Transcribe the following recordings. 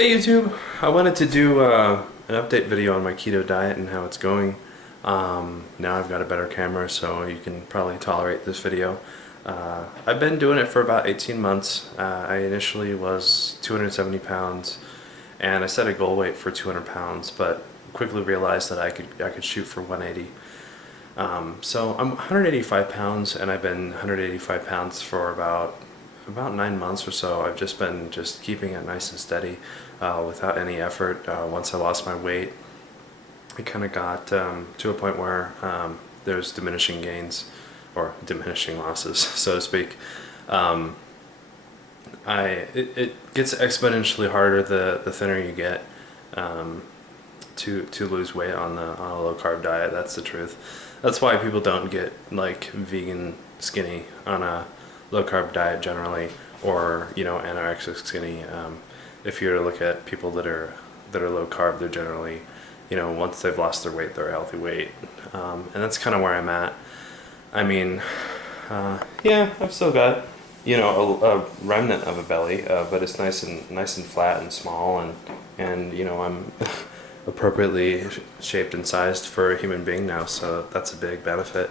Hey YouTube, I wanted to do an update video on my keto diet and how it's going. Now I've got a better camera, so you can probably tolerate this video. I've been doing it for about 18 months. I initially was 270 pounds and I set a goal weight for 200 pounds, but quickly realized that I could shoot for 180. So I'm 185 pounds and I've been 185 pounds for about 9 months or so. I've just been keeping it nice and steady without any effort. Once I lost my weight, it kind of got to a point where there's diminishing gains or diminishing losses, so to speak. It gets exponentially harder the thinner you get to lose weight on a low carb diet. That's the truth. That's why people don't get like vegan skinny on a low carb diet generally, or anorexic skinny. If you were to look at people that are low carb, they're generally, once they've lost their weight, they're a healthy weight, and that's kind of where I'm at. I mean, yeah, I've still got a remnant of a belly, but it's nice and flat and small, and I'm appropriately shaped and sized for a human being now, so that's a big benefit.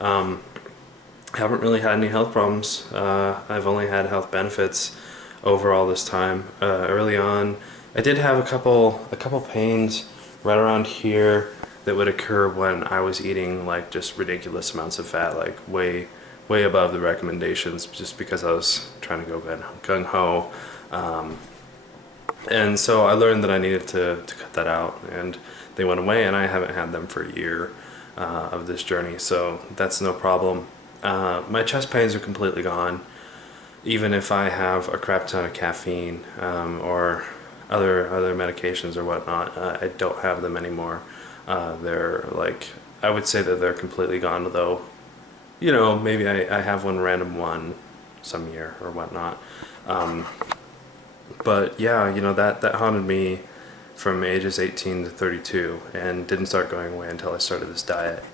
Haven't really had any health problems. I've only had health benefits over all this time. Early on, I did have a couple pains right around here that would occur when I was eating like just ridiculous amounts of fat, like way above the recommendations, just because I was trying to go gung-ho. And so I learned that I needed to cut that out, and they went away, and I haven't had them for a year of this journey, so that's no problem. My chest pains are completely gone, even if I have a crap ton of caffeine or other medications or whatnot. I don't have them anymore. They're like, I would say that they're completely gone, though maybe I have one random one some year or whatnot. But yeah, that haunted me from ages 18 to 32 and didn't start going away until I started this diet.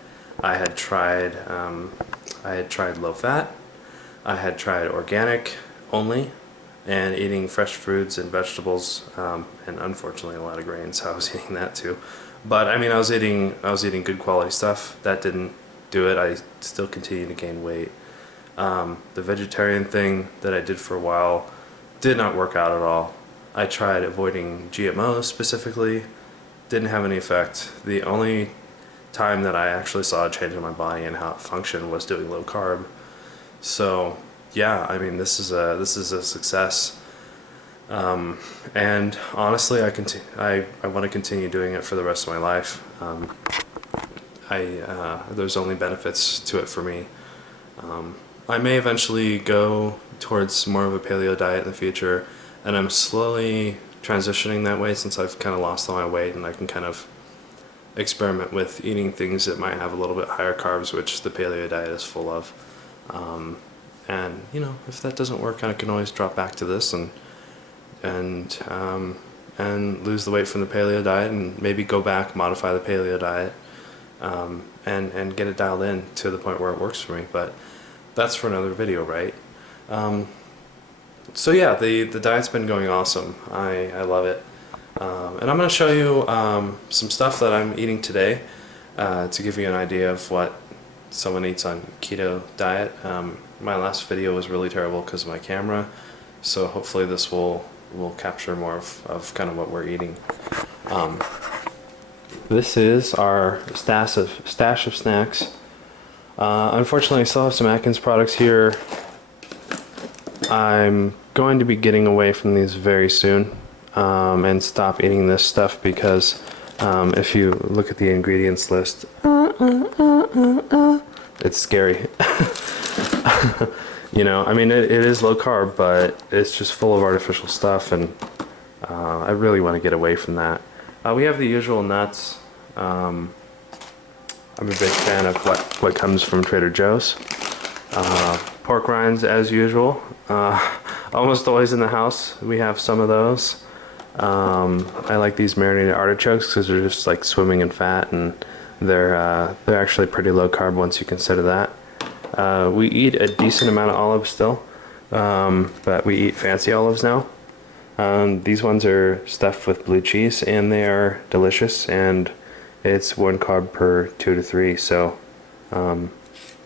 I had tried low fat, I had tried organic only, and eating fresh fruits and vegetables, and unfortunately a lot of grains. I was eating that too. But I mean, I was eating good quality stuff. That didn't do it. I still continued to gain weight. The vegetarian thing that I did for a while did not work out at all. I tried avoiding GMOs specifically, didn't have any effect. The only time that I actually saw a change in my body and how it functioned was doing low carb. So yeah, I mean, this is a success. And honestly, I want to continue doing it for the rest of my life. There's only benefits to it for me. I may eventually go towards more of a paleo diet in the future, and I'm slowly transitioning that way since I've kind of lost all my weight, and I can kind of experiment with eating things that might have a little bit higher carbs, which the paleo diet is full of. And if that doesn't work, I can always drop back to this and lose the weight from the paleo diet, and maybe go back, modify the paleo diet, and get it dialed in to the point where it works for me. But that's for another video, right? So yeah, the diet's been going awesome. I love it. And I'm going to show you some stuff that I'm eating today to give you an idea of what someone eats on keto diet. My last video was really terrible because of my camera, so hopefully this will capture more of kind of what we're eating. This is our stash of snacks. Unfortunately, I still have some Atkins products here. I'm going to be getting away from these very soon and stop eating this stuff because if you look at the ingredients list, it's scary. I mean, it is low carb, but it's just full of artificial stuff, and I really want to get away from that. We have the usual nuts. I'm a big fan of what comes from Trader Joe's. Pork rinds, as usual. Almost always in the house we have some of those. I like these marinated artichokes because they're just like swimming in fat, and they're actually pretty low carb once you consider that. We eat a decent amount of olives still, but we eat fancy olives now. These ones are stuffed with blue cheese, and they are delicious, and it's 1 carb per 2 to 3, so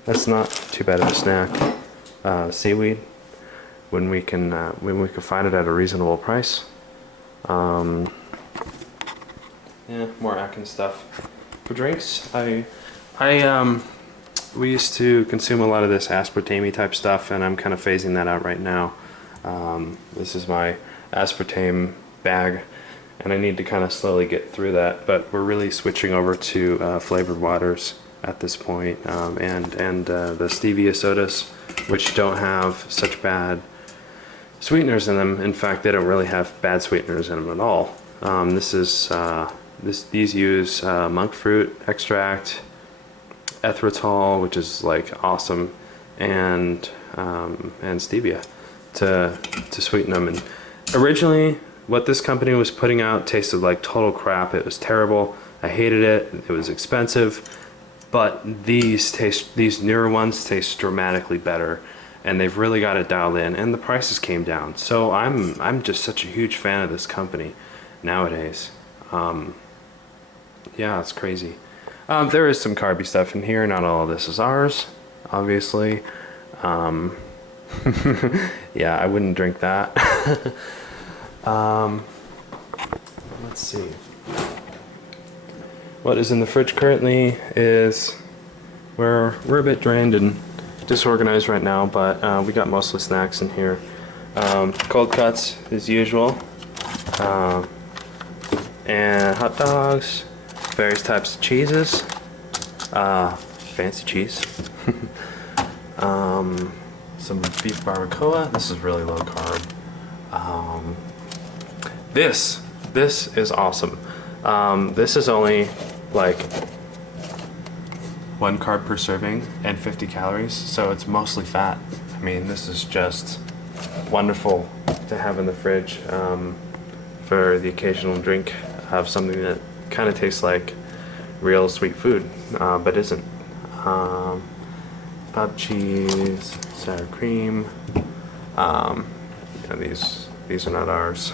that's not too bad of a snack. Seaweed, when we can find it at a reasonable price. Yeah, more Atkins stuff. For drinks, we used to consume a lot of this aspartame type stuff, and I'm kind of phasing that out right now. This is my aspartame bag, and I need to kind of slowly get through that, but we're really switching over to flavored waters at this point, and the stevia sodas, which don't have such bad sweeteners in them. In fact, they don't really have bad sweeteners in them at all. These use monk fruit extract, erythritol, which is like awesome, and stevia to sweeten them. And originally, what this company was putting out tasted like total crap. It was terrible. I hated it. It was expensive. But these newer ones taste dramatically better, and they've really got it dialed in, and the prices came down. So I'm just such a huge fan of this company nowadays. Yeah, it's crazy. There is some carby stuff in here. Not all of this is ours, obviously. Yeah, I wouldn't drink that. Let's see. What is in the fridge currently is we're a bit drained and disorganized right now, but we got mostly snacks in here. Cold cuts as usual, and hot dogs, various types of cheeses, fancy cheese, some beef barbacoa. This is really low carb. This is awesome. This is only like 1 carb per serving and 50 calories, so it's mostly fat. I mean, this is just wonderful to have in the fridge for the occasional drink of something that kind of tastes like real sweet food, but isn't. Pub cheese, sour cream. Yeah, these are not ours.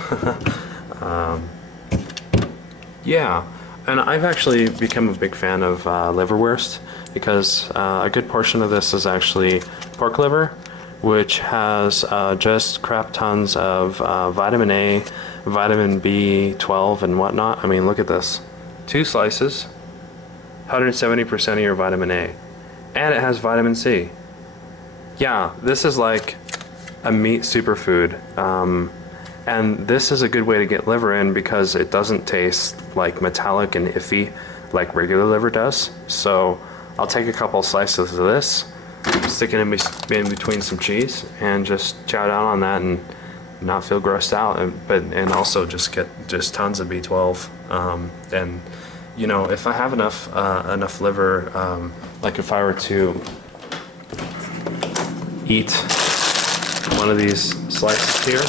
Yeah, and I've actually become a big fan of liverwurst, because a good portion of this is actually pork liver, which has just crap tons of vitamin A, vitamin B12 and whatnot. I mean, look at this. 2 slices, 170% of your vitamin A. And it has vitamin C. Yeah, this is like a meat superfood. And this is a good way to get liver in, because it doesn't taste like metallic and iffy like regular liver does. So I'll take a couple slices of this, stick it in between some cheese, and just chow down on that and not feel grossed out, and also just get tons of B12. And you know, if I have enough liver, like if I were to eat one of these slices here,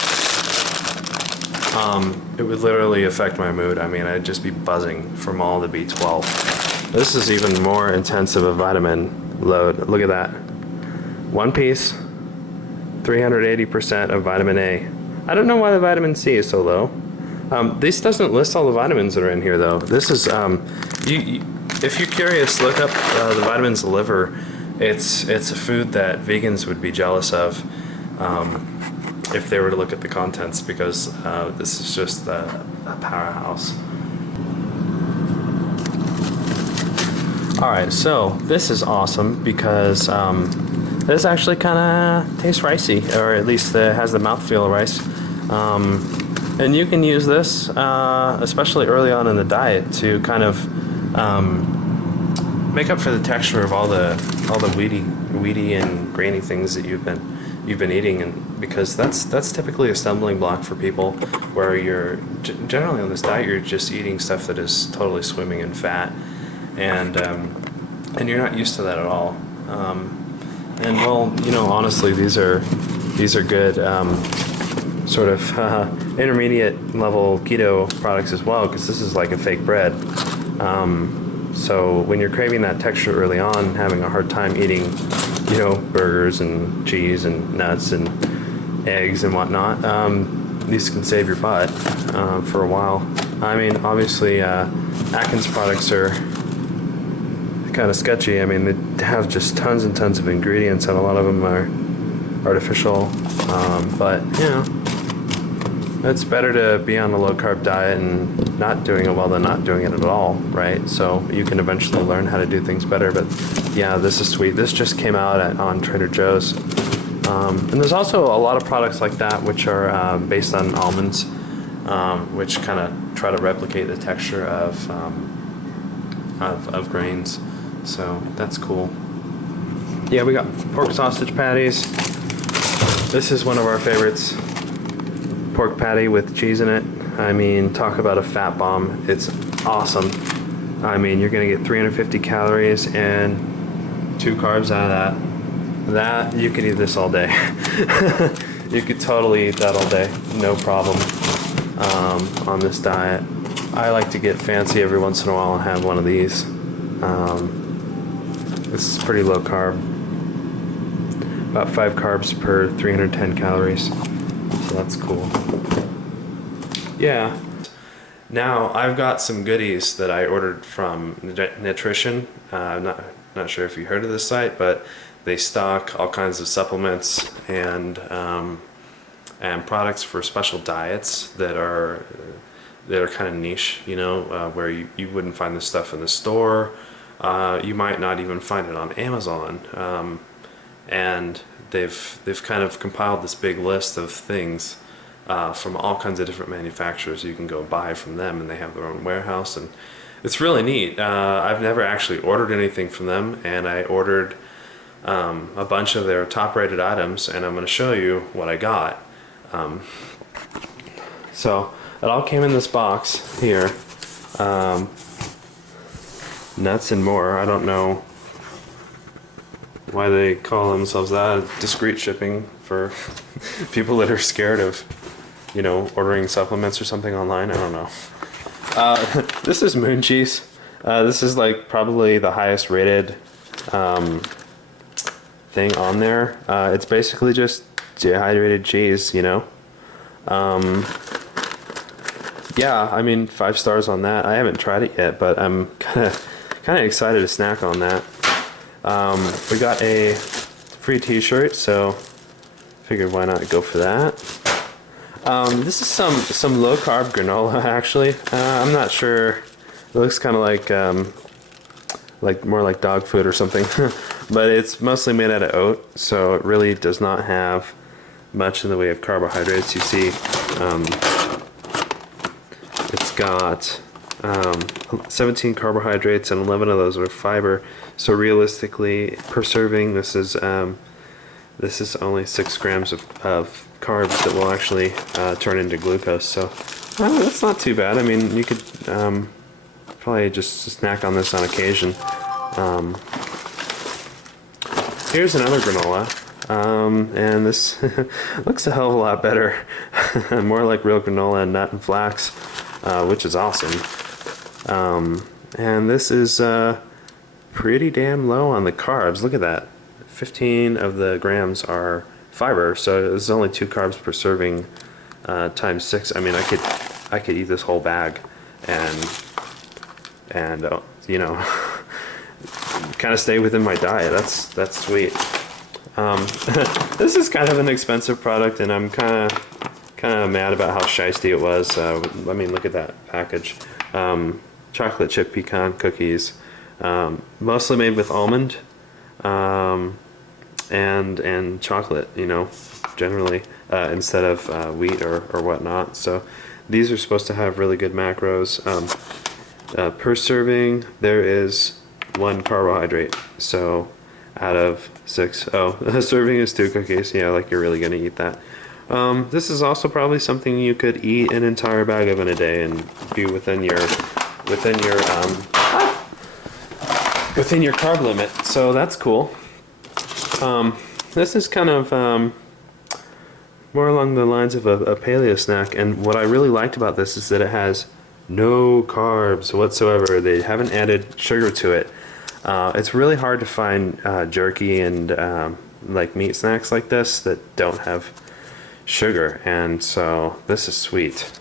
it would literally affect my mood. I mean, I'd just be buzzing from all the B12. This is even more intensive a vitamin load. Look at that. 1 piece, 380% of vitamin A. I don't know why the vitamin C is so low. This doesn't list all the vitamins that are in here, though. This is, if you're curious, look up the vitamins of liver. It's a food that vegans would be jealous of if they were to look at the contents, because this is just a powerhouse. Alright, so this is awesome because this actually kind of tastes ricey, or at least has the mouthfeel of rice. And you can use this, especially early on in the diet, to kind of make up for the texture of all the weedy and grainy things that you've been eating, and because that's typically a stumbling block for people, where you're generally on this diet, you're just eating stuff that is totally swimming in fat, and you're not used to that at all. And well, you know, honestly, these are good sort of intermediate level keto products as well, because this is like a fake bread. So when you're craving that texture early on, having a hard time eating, you know, burgers and cheese and nuts and eggs and whatnot, these can save your butt for a while. I mean, obviously, Atkins products are kind of sketchy. I mean, they have just tons and tons of ingredients, and a lot of them are artificial. But you know, it's better to be on a low-carb diet and not doing it well than not doing it at all, right? So you can eventually learn how to do things better. But yeah, this is sweet. This just came out on Trader Joe's. And there's also a lot of products like that which are based on almonds, which kind of try to replicate the texture of grains. So that's cool. Yeah, we got pork sausage patties. This is one of our favorites. Pork patty with cheese in it. I mean, talk about a fat bomb. It's awesome. I mean, you're gonna get 350 calories and 2 carbs out of that. You could eat this all day. You could totally eat that all day, no problem, on this diet. I like to get fancy every once in a while and have one of these. This is pretty low carb. About 5 carbs per 310 calories. So that's cool. Yeah. Now I've got some goodies that I ordered from Netrition. I'm not sure if you heard of this site, but they stock all kinds of supplements and products for special diets that are kind of niche, you know, where you wouldn't find this stuff in the store. You might not even find it on Amazon. And they've kind of compiled this big list of things from all kinds of different manufacturers you can go buy from them, and they have their own warehouse, and it's really neat. I've never actually ordered anything from them, and I ordered a bunch of their top-rated items, and I'm going to show you what I got. So it all came in this box here. Nuts and more. I don't know why they call themselves that. Discreet shipping for people that are scared of, you know, ordering supplements or something online. I don't know. This is moon cheese. This is like probably the highest rated thing on there. It's basically just dehydrated cheese, you know. Yeah, I mean, 5 stars on that. I haven't tried it yet, but I'm kind of excited to snack on that. We got a free t-shirt, so figured why not go for that. This is some low carb granola actually. I'm not sure. It looks kind of like more like dog food or something, but it's mostly made out of oat, so it really does not have much in the way of carbohydrates. You see, it's got 17 carbohydrates and 11 of those are fiber. So realistically, per serving, this is only 6 grams of carbs that will actually turn into glucose. So that's not too bad. I mean, you could probably just snack on this on occasion. Here's another granola, and this looks a hell of a lot better. More like real granola and nut and flax, which is awesome. And this is pretty damn low on the carbs. Look at that. 15 of the grams are fiber, so it's only 2 carbs per serving times 6. I mean, I could eat this whole bag and you know, kind of stay within my diet. That's sweet. This is kind of an expensive product, and I'm kind of mad about how shiesty it was. I mean, look at that package. Chocolate chip pecan cookies, mostly made with almond and chocolate, you know, generally instead of wheat or whatnot. So these are supposed to have really good macros. Per serving, there is 1 carbohydrate. So out of 6, a serving is 2 cookies. Yeah, like you're really gonna eat that. This is also probably something you could eat an entire bag of in a day and be within your carb limit. So that's cool. This is kind of more along the lines of a paleo snack, and what I really liked about this is that it has no carbs whatsoever. They haven't added sugar to it. It's really hard to find jerky and like meat snacks like this that don't have sugar, and so this is sweet.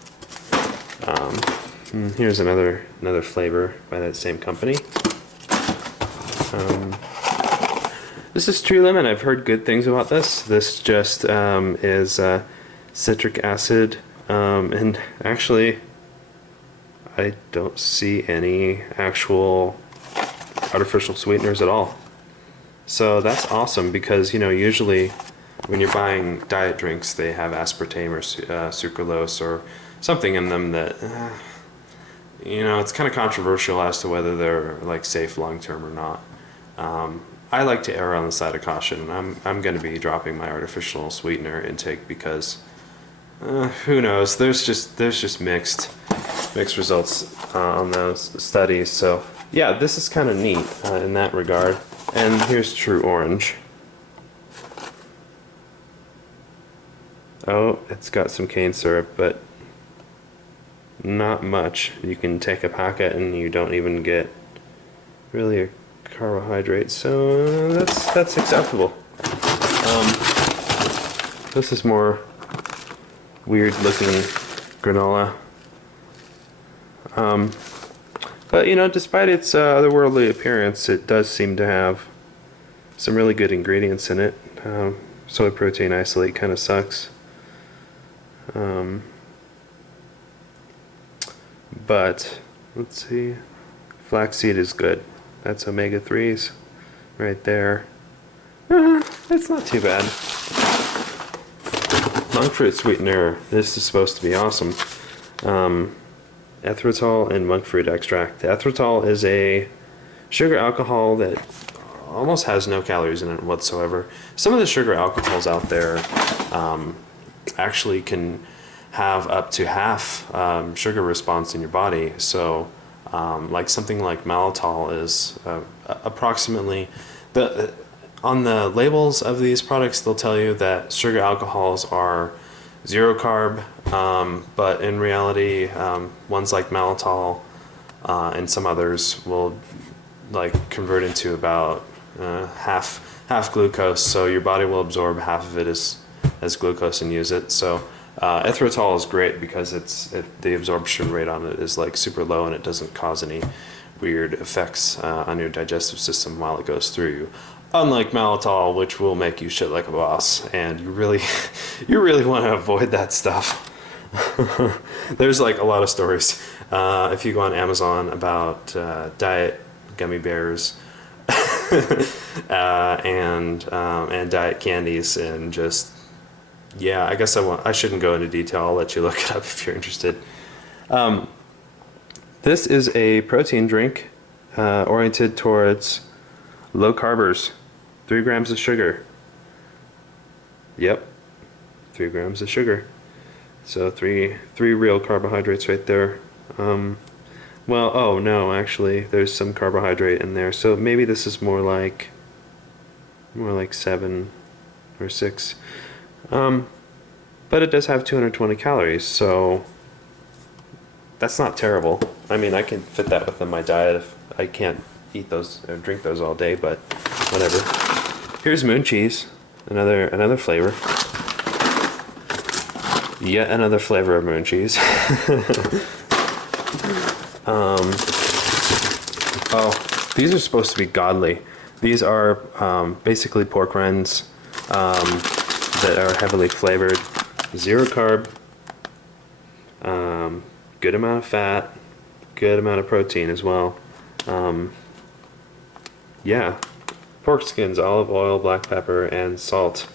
Here's another flavor by that same company. This is True Lemon. I've heard good things about this. This just is citric acid, and actually I don't see any actual artificial sweeteners at all. So that's awesome, because usually when you're buying diet drinks, they have aspartame or sucralose or something in them that it's kind of controversial as to whether they're like safe long term or not. I like to err on the side of caution. I'm going to be dropping my artificial sweetener intake because who knows? There's just mixed results on those studies. So yeah, this is kind of neat in that regard. And here's True Orange. Oh, it's got some cane syrup, but not much. You can take a packet and you don't even get really a carbohydrate, so that's acceptable. This is more weird looking granola. But despite its otherworldly appearance, it does seem to have some really good ingredients in it. Soy protein isolate kind of sucks. But let's see, flaxseed is good. That's omega-3s right there. It's not too bad. Monk fruit sweetener. This is supposed to be awesome. Erythritol and monk fruit extract. The erythritol is a sugar alcohol that almost has no calories in it whatsoever. Some of the sugar alcohols out there actually can have up to half sugar response in your body. So like something like mannitol is approximately on the labels of these products, they'll tell you that sugar alcohols are 0 carb, but in reality ones like mannitol and some others will like convert into about half glucose, so your body will absorb half of it as glucose and use it. So erythritol is great because the absorption rate on it is like super low, and it doesn't cause any weird effects on your digestive system while it goes through you. Unlike mannitol, which will make you shit like a boss, and you really want to avoid that stuff. There's like a lot of stories. If you go on Amazon about diet gummy bears and diet candies, and just yeah, I guess I shouldn't go into detail. I'll let you look it up if you're interested. This is a protein drink oriented towards low carbers. 3 grams of sugar. Yep, 3 grams of sugar. So three real carbohydrates right there. Well, oh no, actually, there's some carbohydrate in there. So maybe this is more like 7 or 6. But it does have 220 calories, so that's not terrible. I mean, I can fit that within my diet if I can't eat those or drink those all day, but whatever. Here's moon cheese, another flavor. Yet another flavor of moon cheese. Oh, these are supposed to be godly. These are basically pork rinds that are heavily flavored. 0 carb, good amount of fat, good amount of protein as well. Yeah, pork skins, olive oil, black pepper, and salt.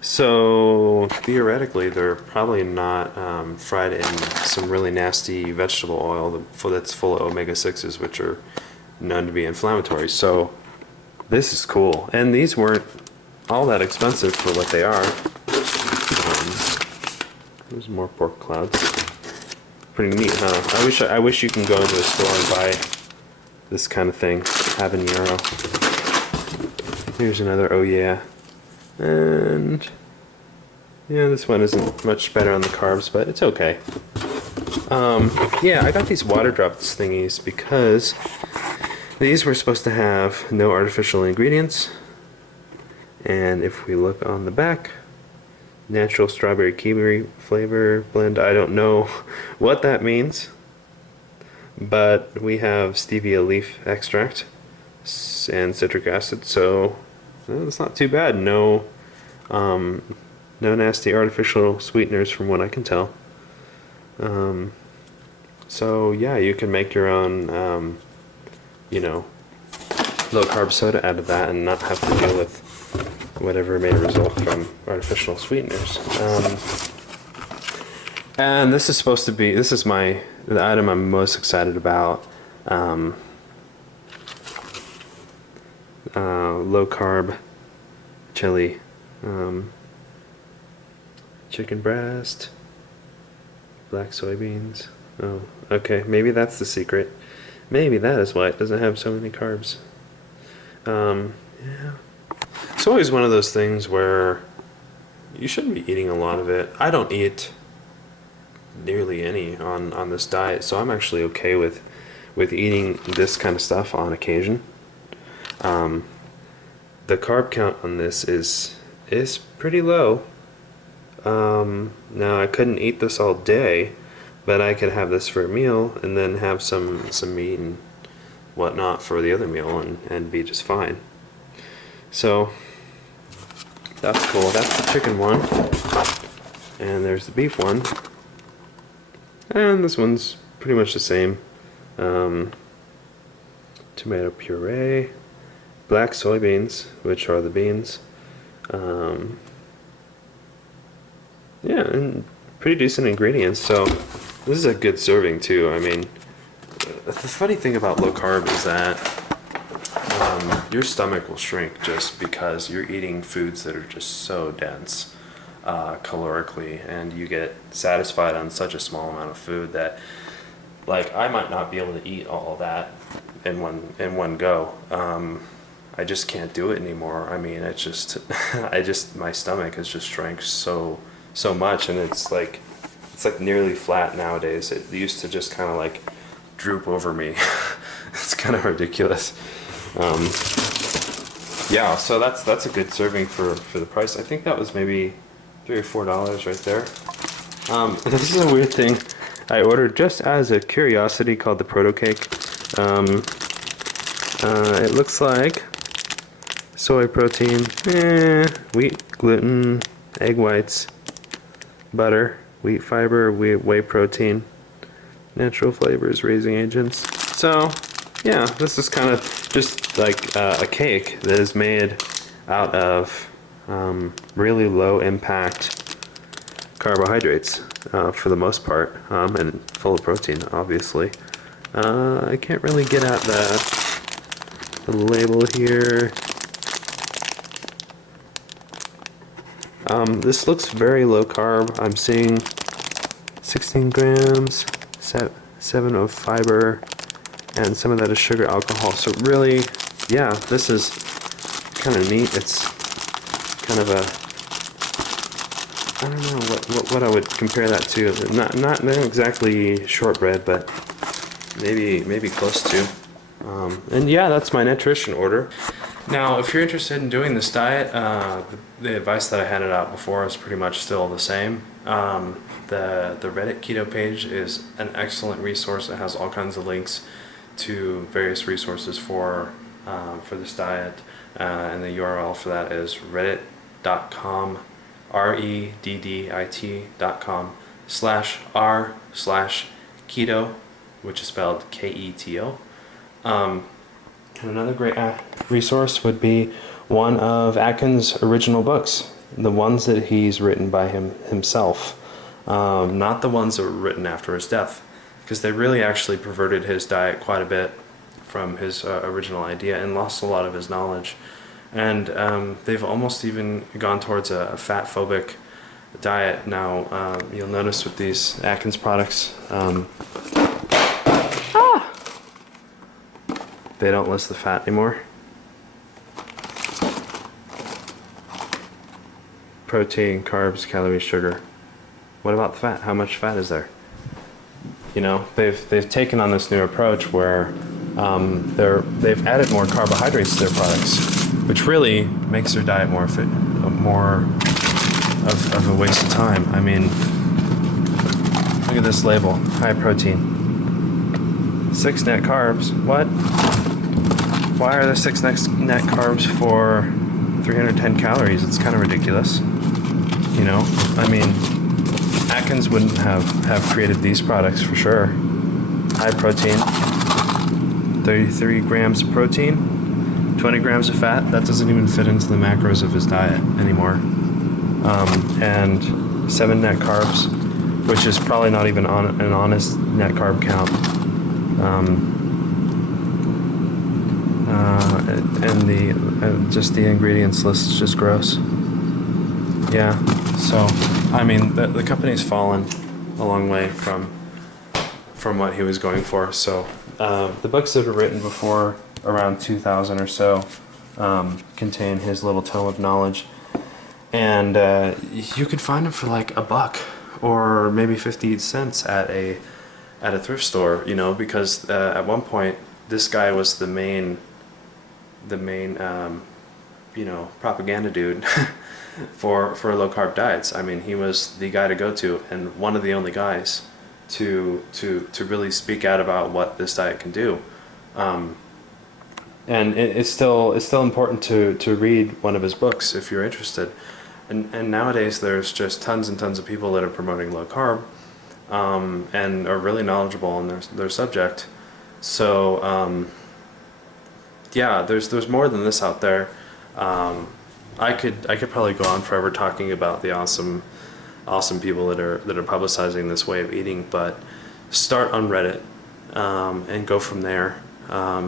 So theoretically, they're probably not fried in some really nasty vegetable oil that's full of omega-6s, which are known to be inflammatory. So this is cool, and these weren't all that expensive for what they are. There's more pork clouds. Pretty neat, huh? I wish you can go into a store and buy this kind of thing. Habanero. Here's another oh yeah. And yeah, this one isn't much better on the carbs, but it's okay. Yeah, I got these water drops thingies because these were supposed to have no artificial ingredients. And if we look on the back, natural strawberry kiwi flavor blend. I don't know what that means, but we have stevia leaf extract and citric acid, so it's not too bad. No, no nasty artificial sweeteners from what I can tell. So yeah, you can make your own, you know, low carb soda out of that and not have to deal with whatever may result from artificial sweeteners. And this is supposed to be, this is the item I'm most excited about. Low carb chili, chicken breast, black soybeans. Oh, okay, maybe that's the secret. Maybe that is why it doesn't have so many carbs. Yeah. It's always one of those things where you shouldn't be eating a lot of it. I don't eat nearly any on this diet, so I'm actually okay with eating this kind of stuff on occasion. The carb count on this is pretty low. Now I couldn't eat this all day, but I could have this for a meal and then have some meat and whatnot for the other meal and be just fine. So that's cool. That's the chicken one, and there's the beef one, and this one's pretty much the same. Tomato puree, black soybeans, which are the beans. Yeah, and pretty decent ingredients. So this is a good serving too. I mean, the funny thing about low carb is that your stomach will shrink just because you're eating foods that are just so dense calorically, and you get satisfied on such a small amount of food that, like, I might not be able to eat all that in one go. I just can't do it anymore. I mean, it's just my stomach has just shrank so much, and it's like nearly flat nowadays. It used to just kind of like droop over me. It's kind of ridiculous. Yeah, so that's a good serving for the price. I think that was maybe $3 or $4 right there. This is a weird thing I ordered just as a curiosity called the Proto Cake. It looks like soy protein, wheat, gluten, egg whites, butter, wheat fiber, whey protein, natural flavors, raising agents. So yeah, this is kind of just like a cake that is made out of really low impact carbohydrates for the most part, and full of protein, obviously. I can't really get at the label here. This looks very low carb. I'm seeing 16 grams, 7 of fiber, and some of that is sugar alcohol. So really, yeah, this is kind of neat. It's kind of a, I don't know what I would compare that to. Not exactly shortbread, but maybe close to. And yeah, that's my netrition order. Now, if you're interested in doing this diet, the advice that I handed out before is pretty much still the same. The Reddit keto page is an excellent resource. It has all kinds of links to various resources for this diet, and the URL for that is reddit.com, reddit.com/r/keto, which is spelled KETO. And another great resource would be one of Atkins' original books, the ones that he's written by himself, not the ones that were written after his death, because they really actually perverted his diet quite a bit from his original idea and lost a lot of his knowledge. And they've almost even gone towards a fat-phobic diet now. You'll notice with these Atkins products, they don't list the fat anymore. Protein, carbs, calories, sugar. What about the fat? How much fat is there? You know, they've taken on this new approach where they've added more carbohydrates to their products, which really makes their diet more of a waste of time. I mean, look at this label, high protein. 6 net carbs, what? Why are there 6 net carbs for 310 calories? It's kind of ridiculous. You know, I mean, Atkins wouldn't have created these products for sure. High protein, 33 grams of protein, 20 grams of fat. That doesn't even fit into the macros of his diet anymore. And 7 net carbs, which is probably not even an honest net carb count. And just the ingredients list is just gross. Yeah, so I mean the company's fallen a long way from what he was going for. So the books that were written before around 2000 or so contain his little tome of knowledge, and you could find them for like $1 or maybe 50 cents at a thrift store, you know, because at one point this guy was the main you know, propaganda dude for low carb diets. I mean, he was the guy to go to, and one of the only guys to really speak out about what this diet can do. And it's still important to read one of his books if you're interested. And nowadays there's just tons and tons of people that are promoting low carb and are really knowledgeable on their subject. So yeah, there's more than this out there. I could probably go on forever talking about the awesome people that are publicizing this way of eating, but start on Reddit and go from there,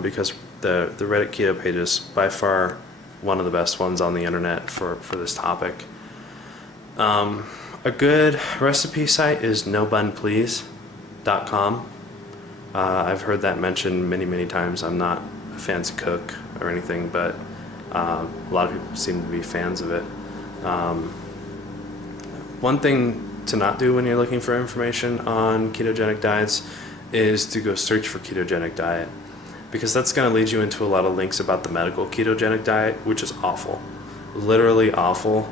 because the Reddit keto page is by far one of the best ones on the internet for this topic. A good recipe site is nobunplease.com. I've heard that mentioned many times. I'm not a fancy cook or anything, but a lot of people seem to be fans of it. One thing to not do when you're looking for information on ketogenic diets is to go search for ketogenic diet, because that's going to lead you into a lot of links about the medical ketogenic diet, which is awful, literally awful.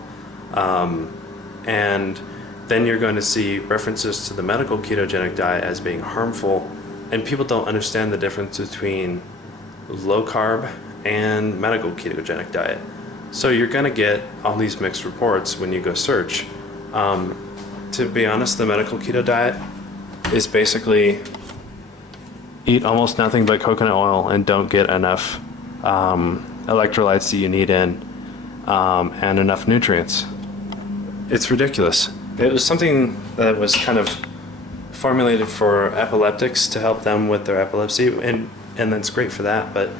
And then you're going to see references to the medical ketogenic diet as being harmful, and people don't understand the difference between low carb and medical ketogenic diet. So you're going to get all these mixed reports when you go search. To be honest, the medical keto diet is basically eat almost nothing but coconut oil and don't get enough electrolytes that you need in, and enough nutrients. It's ridiculous. It was something that was kind of formulated for epileptics to help them with their epilepsy, and that's great for that, but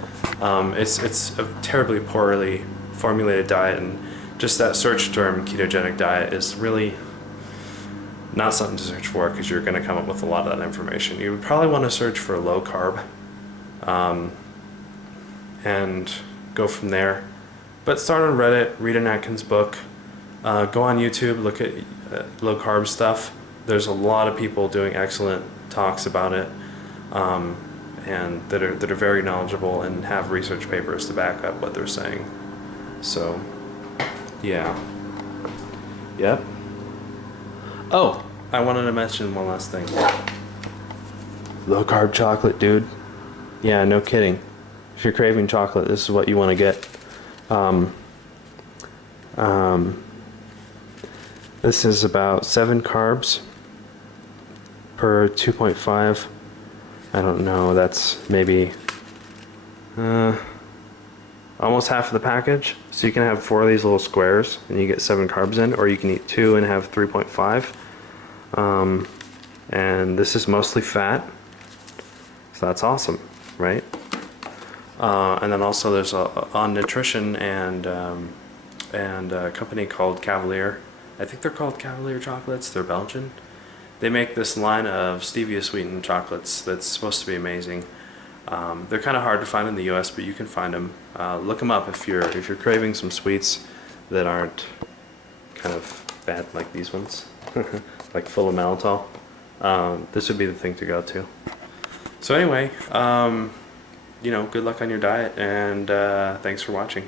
it's a terribly poorly formulated diet, and just that search term ketogenic diet is really not something to search for, because you're going to come up with a lot of that information. You would probably want to search for low carb and go from there, but start on Reddit, read an Atkins book, go on YouTube, look at low carb stuff. There's a lot of people doing excellent talks about it, and that are very knowledgeable and have research papers to back up what they're saying. So yeah. Yep. Oh, I wanted to mention one last thing. Low carb chocolate, dude. Yeah, no kidding. If you're craving chocolate, this is what you want to get. This is about 7 carbs per 2.5. I don't know, that's maybe almost half of the package. So you can have 4 of these little squares and you get 7 carbs in, or you can eat 2 and have 3.5. And this is mostly fat, so that's awesome, right? And then also there's on Netrition and a company called Cavalier. I think they're called Cavalier chocolates. They're Belgian. They make this line of stevia sweetened chocolates that's supposed to be amazing. They're kind of hard to find in the US, but you can find them. Look them up if you're craving some sweets that aren't kind of bad like these ones, like full of maltol. This would be the thing to go to. So anyway, you know, good luck on your diet, and thanks for watching.